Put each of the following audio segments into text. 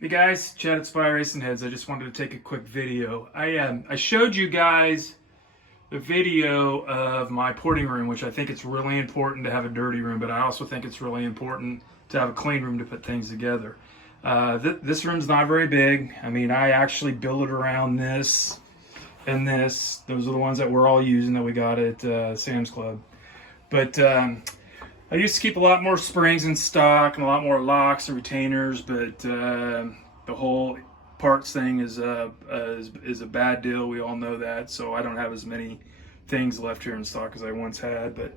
Hey guys, Chad at Spy Racing Heads. I just wanted to take a quick video. I showed you guys the video of my porting room, which I think it's really important to have a dirty room, but I also think it's really important to have a clean room to put things together. This room's not very big. I mean, I actually built it around this and this. Those are the ones that we're all using that we got at Sam's Club. But I used to keep a lot more springs in stock and a lot more locks and retainers, but the whole parts thing is a bad deal. We all know that, so I don't have as many things left here in stock as I once had. But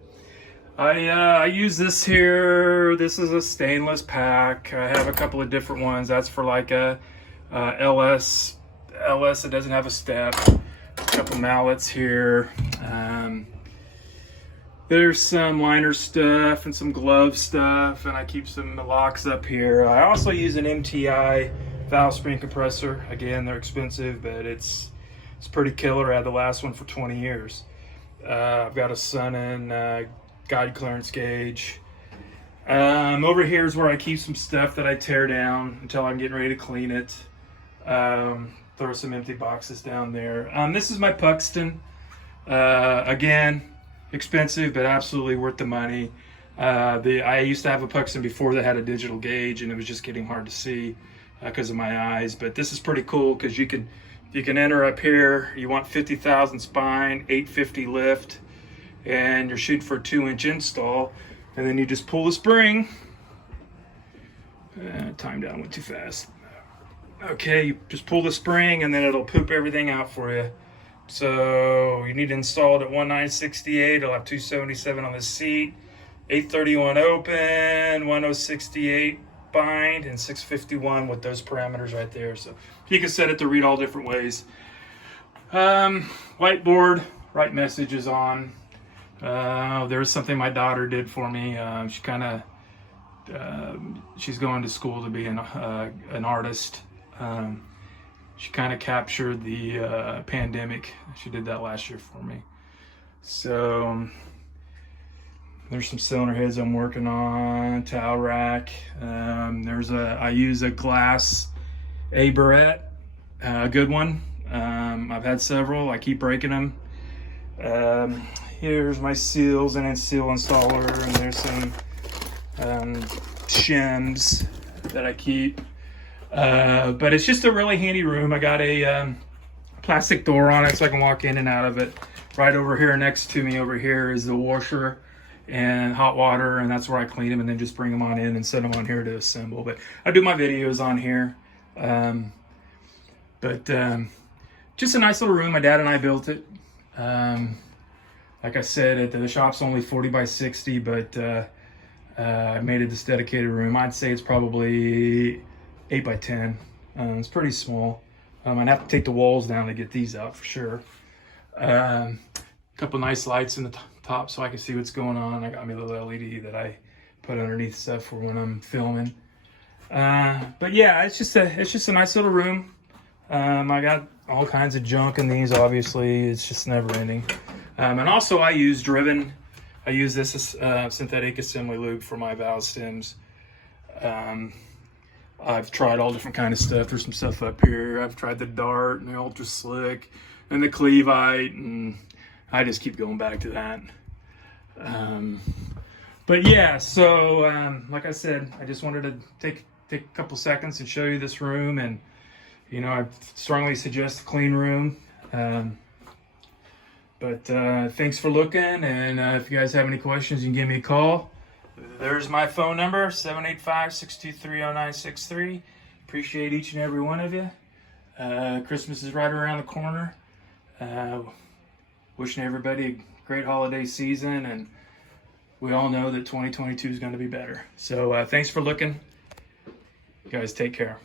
I use this here. This is a stainless pack. I have a couple of different ones. That's for like a LS. It doesn't have a step. A couple mallets here. There's some liner stuff and some glove stuff, and I keep some locks up here. I also use an MTI valve spring compressor. Again, they're expensive, but it's pretty killer. I had the last one for 20 years. I've got a Sunnen guide clearance gauge. Over here is where I keep some stuff that I tear down until I'm getting ready to clean it. Throw some empty boxes down there. This is my Puxton. Again, expensive, but absolutely worth the money. I used to have a Puxton before that had a digital gauge, and it was just getting hard to see because of my eyes. But this is pretty cool because you can enter up here. You want 50,000 spine, 850 lift, and you're shooting for a 2-inch install, and then you just pull the spring. Time down went too fast. Okay, you just pull the spring, and then it'll poop everything out for you. So you need to install it at 1968. It'll have 277 on the seat, 831 open, 1068 bind, and 651 with those parameters right there. So you can set it to read all different ways. Whiteboard, write messages on. There's something my daughter did for me. She's going to school to be an artist. She kind of captured the pandemic. She did that last year for me. So there's some cylinder heads I'm working on, towel rack. I use a glass Barrett, a good one. I've had several. I keep breaking them. Here's my seals and then seal installer, and there's some shims that I keep. But it's just a really handy room. I got a plastic door on it so I can walk in and out of it. Right over here next to me over here is the washer and hot water, and that's where I clean them and then just bring them on in and set them on here to assemble. But I do my videos on here. Just a nice little room. My dad and I built it. Like I said, the shop's only 40 by 60, but I made it this dedicated room. I'd say it's probably 8 by 10. It's pretty small. I'd have to take the walls down to get these out for sure. A couple nice lights in the top so I can see what's going on. I got me a little LED that I put underneath stuff for when I'm filming. But yeah, it's just a nice little room. I got all kinds of junk in these. Obviously, it's just never ending. And also, I use Driven. I use this synthetic assembly lube for my valve stems. I've tried all different kind of stuff. There's some stuff up here. I've tried the Dart and the Ultra Slick and the Clevite, and I just keep going back to that. But yeah, so like I said, I just wanted to take a couple seconds and show you this room, and I strongly suggest a clean room. But thanks for looking, and if you guys have any questions, you can give me a call. There's my phone number, 785-623-0963. Appreciate each and every one of you. Christmas is right around the corner. Wishing everybody a great holiday season, and we all know that 2022 is going to be better. So thanks for looking. You guys take care.